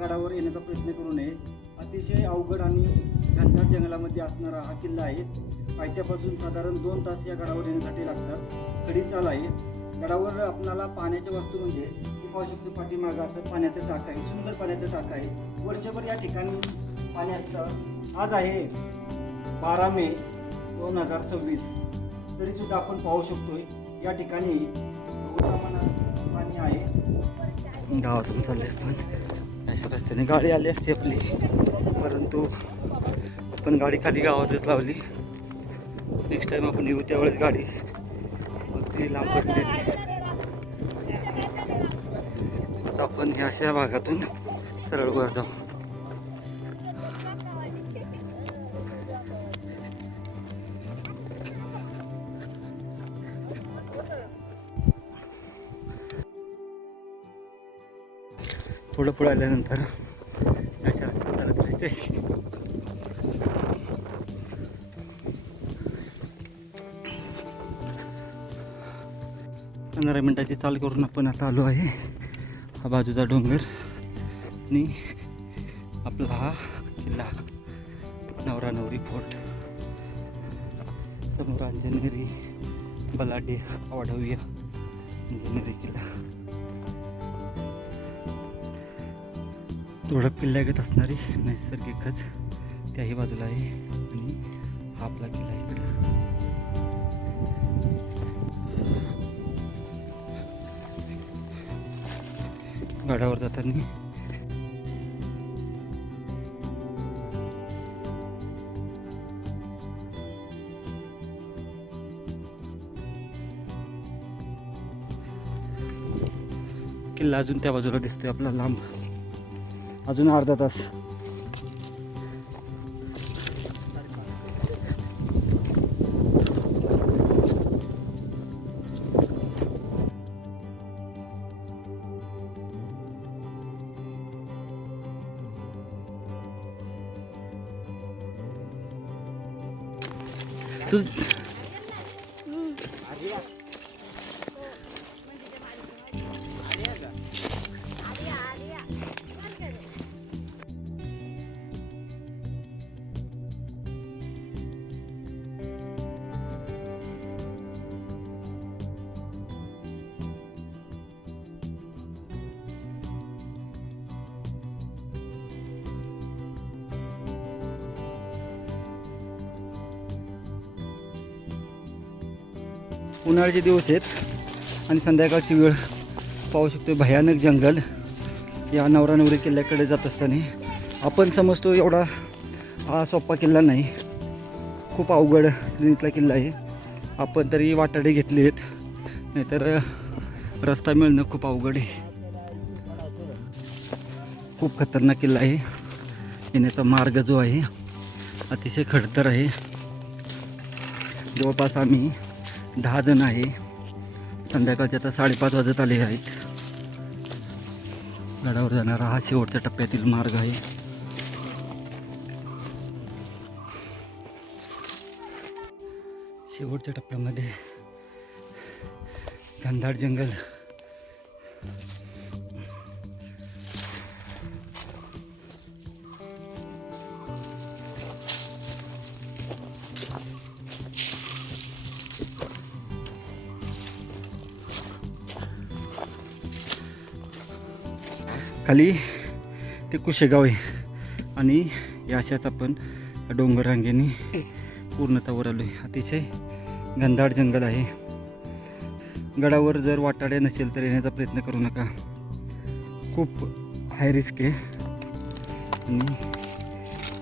गडावर येण्याचा प्रयत्न करू नये. अतिशय अवघड आणि घनदाट जंगलामध्ये असणारा हा किल्ला आहे. पायथ्यापासून साधारण 2 तास या गडावर येण्यासाठी लागतात. खडी चाल आहे. गडावर आपल्याला पाण्याच्या वस्तू म्हणजे मी पाहू शकतो पाठीमागं असं पाण्याचं टाक आहे. सुंदर पाण्याचं टाक आहे. वर्षभर या ठिकाणी पाणी असतं. आज आहे 12 मे 2026. तरीसुद्धा आपण पाहू शकतोय या ठिकाणी प्रमाणात पाणी आहे. गावातून चालले आपण अशा रस्त्याने गाडी आली असते आपली, परंतु आपण गाडी खाली गावातच लावली. नेक्स्ट टाइम आपण येऊ त्यावेळेस गाडी अगदी लांब पडली. आता आपण ह्या अशा भागातून सरळ वर जाऊ. थोडं पुढे आल्यानंतर अशा रस्त्याने चालत राहायचे. 15 मिनिटाची चाल करून आपण आता आलो आहे. हा बाजूचा डोंगर आणि आपला हा किल्ला नवरा नवरी फोर्ट. समोर अंजनेरी बलाढ्य वाढवूया अंजनेरी किल्ला. थोडं किल्ल्यागत असणारी नैसर्गिकच त्याही बाजूला आहे आणि हा आपला किल्ला इकडं. गडावर जाताना किल्ला अजून त्या बाजूला दिसतोय आपला लांब. अजून अर्धा तास. तू उन्हाळ्याचे दिवस आहेत आणि संध्याकाळची वेळ. पाहू शकतो भयानक जंगल. या नवरा नवरी किल्ल्याकडे जात असताना आपण समजतो एवढा हा सोपा किल्ला नाही, खूप अवघड श्रेणीतला किल्ला आहे. आपण तरी वाटाडे घेतले आहेत, नाहीतर रस्ता मिळणं खूप अवघड आहे. खूप खतरनाक किल्ला आहे. येण्याचा मार्ग जो आहे अतिशय खडतर आहे. जवळपास आम्ही 10 जण आहे. संध्याकाळचे आता 5:30 वाजत आले आहेत. गडावर जाणारा हा शेवटच्या टप्प्यातील मार्ग आहे. शेवटच्या टप्प्यामध्ये घनदाट जंगल. खाली ते कुशेगाव आहे आणि या अशाच आपण डोंगर रांगेने पूर्णतः वर आलो आहे. अतिशय घनदाट जंगल आहे. गडावर जर वाटाडे नसेल तर येण्याचा प्रयत्न करू नका. खूप हाय रिस्क आहे आणि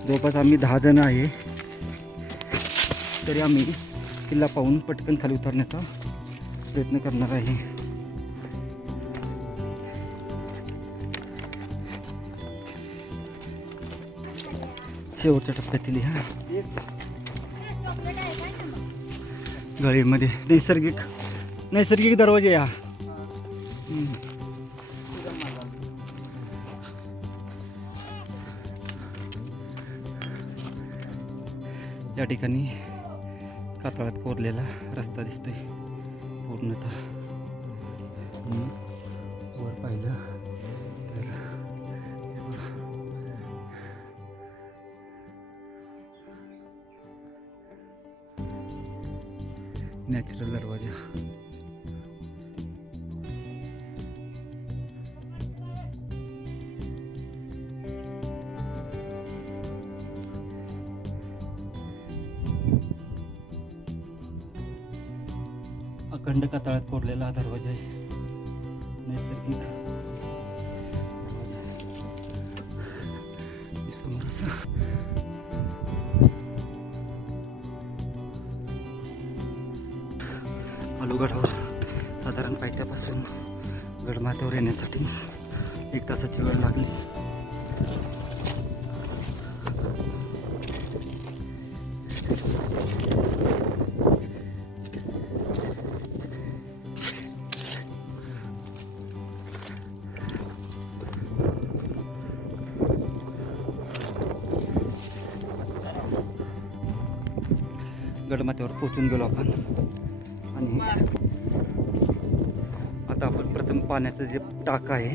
जवळपास आम्ही 10 जण आहे. तरी आम्ही किल्ला पाहून पटकन खाली उतरण्याचा प्रयत्न करणार आहे. शेवटच्या टप्प्यातील ह्या गळीमध्ये नैसर्गिक दरवाजे या. या ठिकाणी कातळात कोरलेला रस्ता दिसतोय पूर्णतः. वर पाहिलं तर नॅचरल दरवाजा. अखंड कातळात कोरलेला हा दरवाजा आहे. नैसर्गिक समोर असा आलूगडावर साधारण पायथ्यापासून गडमाथ्यावर येण्यासाठी 1 तासाची वेळ लागली. गडमाथ्यावर पोहोचून गेलो आपण आणि आता आपण प्रथम पाण्याचं जे टाक आहे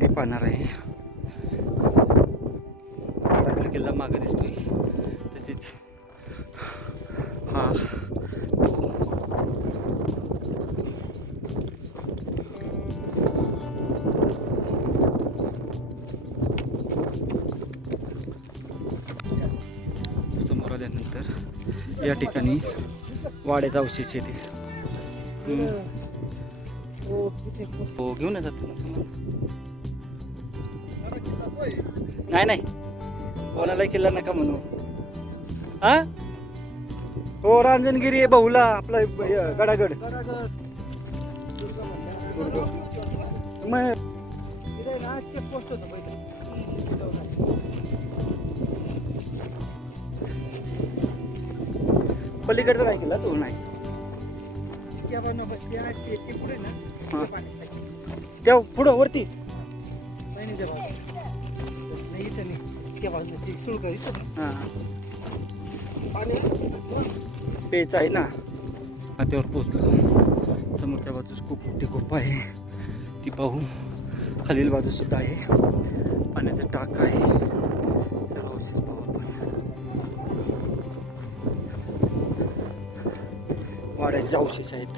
ते पाहणार आहे. आपला किल्ला मागे दिसतोय. तसेच हा समोर आल्यानंतर या ठिकाणी वाड्याचा अवशेष येते. हो घेऊन जातो ना. नाही नाही कोणाला किल्ला नका म्हणू. हा हो रांजणगिरी आहे बहुला आपला गडागड. मग पोस्ट होतं पलीकडचा नाही केला तो नाही. त्या पुढं वरती पेच आहे ना. त्यावर पोचलो. समोरच्या बाजूस खूप मोठी गुफा आहे ती पाहू. खालील बाजू सुद्धा आहे. पाण्याचं टाक आहे. सर्व अवशेष पाहू आपण. वाड्याचे अवशेष आहेत.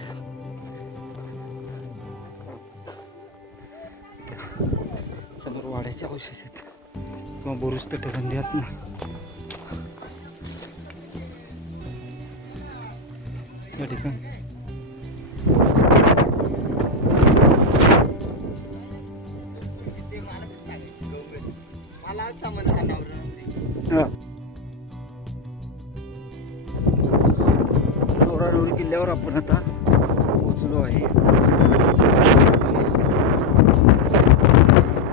समोर वाड्याचे अवशेष आहेत किंवा बुरुज तटबंदी असणार. या ठिकाणी लोरारोरी किल्ल्यावर आपण आता पोचलो आहे.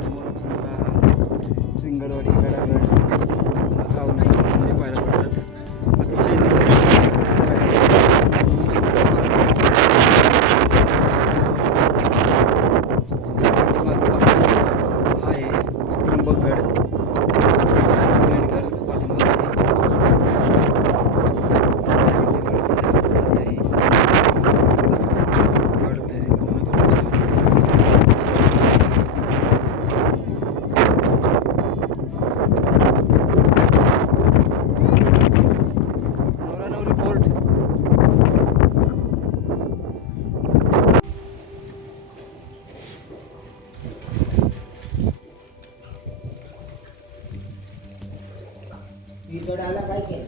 समोर आपल्याला सिंगरवाडी गडागड गाव नाही म्हणजे पाहायला पडतात. अतिशय निसर्ग परिसर आहे. आहे त्र्यंबकगड गडाला काय केलं?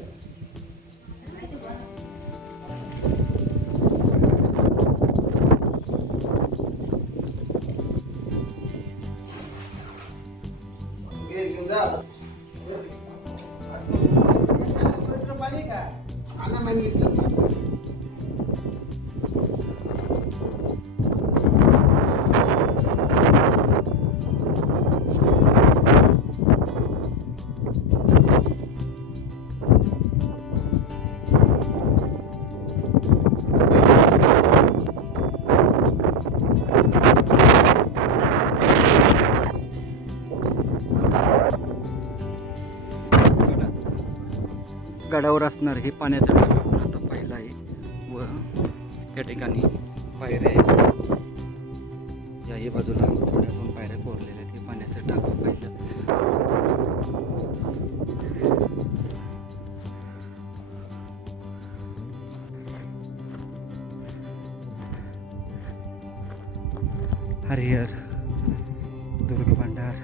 घेऊन जा. पाणी का आला मागितलं. गडावर असणार हे पाण्याचं टाक आपण आता पाहिलं आहे. व त्या ठिकाणी पायऱ्या आहेत. याही बाजूला थोड्या 2 पायऱ्या कोरलेल्या आहेत. हे पाण्याचं टाक पाहिलं. हरिहर, दुर्ग भांडार,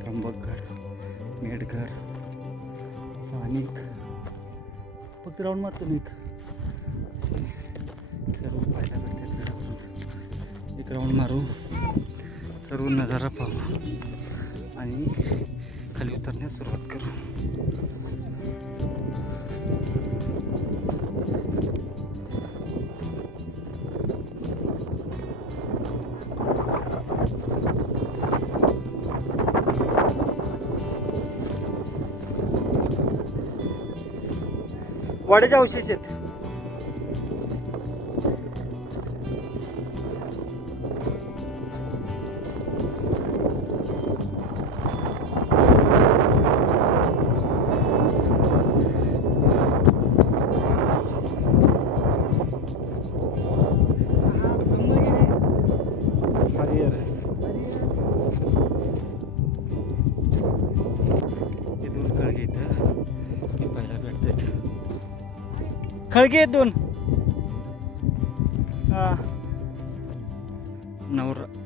त्र्यंबकगड, मेडघर, सानिक. फक्त राऊंड मारतो मी सर्व पाहायला भेटतात गडावरून. एक राऊंड मारू, सर्व नजारा पाहू आणि खाली उतरण्यास सुरुवात करू. वाड्याचे अवशेष आहेत. हरिहर आहे. हे दोन खळगे इथं हे पाहायला भेटतात. खळगे आहेत दोन. हा,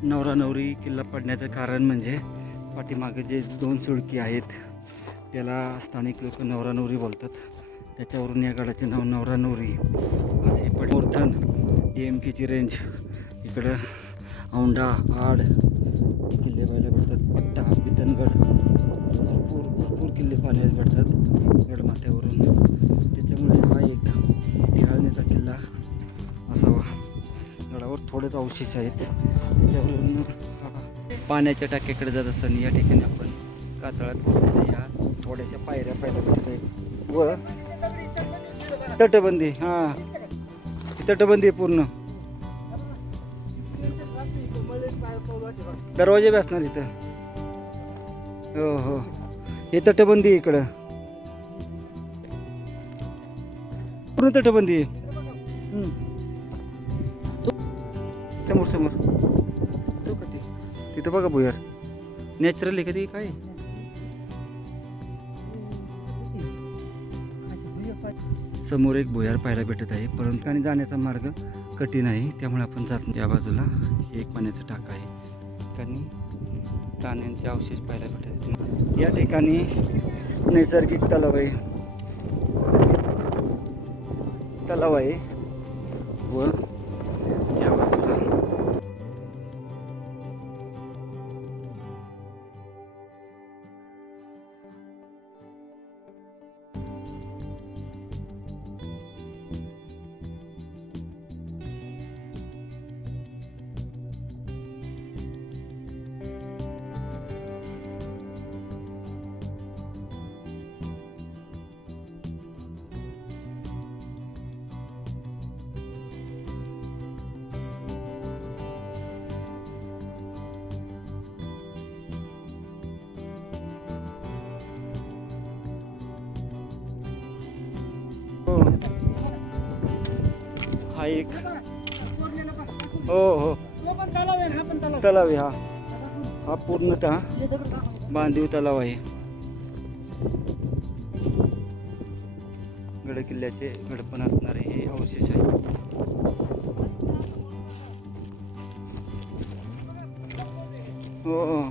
नवरा नवरी किल्ला पडण्याचं कारण म्हणजे पाठीमागे जे दोन सुळकी आहेत त्याला स्थानिक लोक नवरा नवरी बोलतात. त्याच्यावरून या गडाचे नाव नवरा नवरी असे पड. मोरथन AMKची रेंज इकडं, औंढा, आड किल्ले पाहायला भेटतात. पट्टा, पितनगड, भरपूर किल्ले पाहायला भेटतात गडमाथ्यावरून. त्याच्यामुळे हा एक टिहाळणीचा किल्ला असावा. गडावर थोडेच अवशेष आहेत. त्याच्यावरून पाण्याच्या टाक्याकडे जात असताना या ठिकाणी आपण कातळात कोरलेल्या ह्या थोड्याशा पायऱ्या पाहायला भेटत आहेत व तटबंदी. हां, तटबंदी आहे पूर्ण. दरवाजे बी असणार इथं. हो हो, हे तटबंदी आहे इकडं, पूर्ण तटबंदी आहे. समोर समोर तो कधी तिथं बघा भुयार. नॅचरल आहे कधी काय. समोर एक भुयार पाहायला भेटत आहे, परंतु आणि जाण्याचा मार्ग कठीण आहे त्यामुळे आपण जात नाही. या बाजूला एक पाण्याचं टाक आहे. ठिकाणी प्राण्यांचे अवशेष पाहायला भेटत आहेत. या ठिकाणी नैसर्गिक तलाव आहे व या बाजूला हा एक हो हो तलाव आहे. हा पूर्णतः बांधीव तलाव आहे. गड किल्ल्याचे गडपण असणारे हे अवशेष आहे. हो,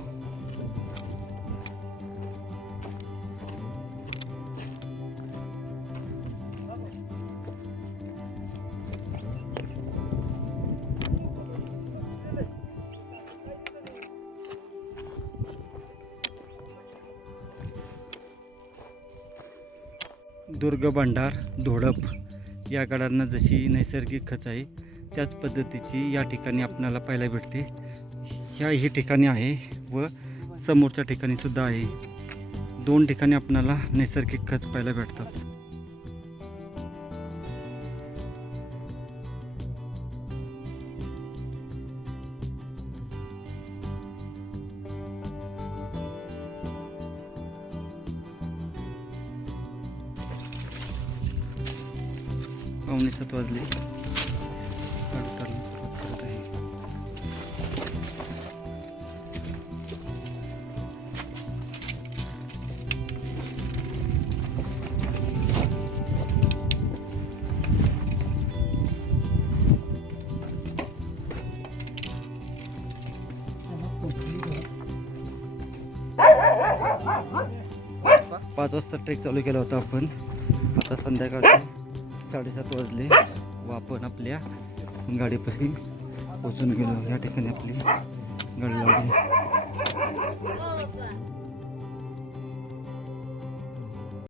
दुर्ग भांडार, धोडप या गडांना जशी नैसर्गिक खच आहे त्याच पद्धतीची या ठिकाणी आपल्याला पाहायला भेटते. ही ठिकाणी आहे व समोरच्या ठिकाणी सुद्धा आहे. दोन ठिकाणी आपल्याला नैसर्गिक खच पाहायला भेटतात. पावणे 7 वाजले. सुरुवात करत आहे. 5 वाजता ट्रेक चालू केला होता आपण. आता संध्याकाळचे 7:30 वाजले व आपण आपल्या गाडीपाशी पोचून गेलो. या ठिकाणी आपली गाडी लावली.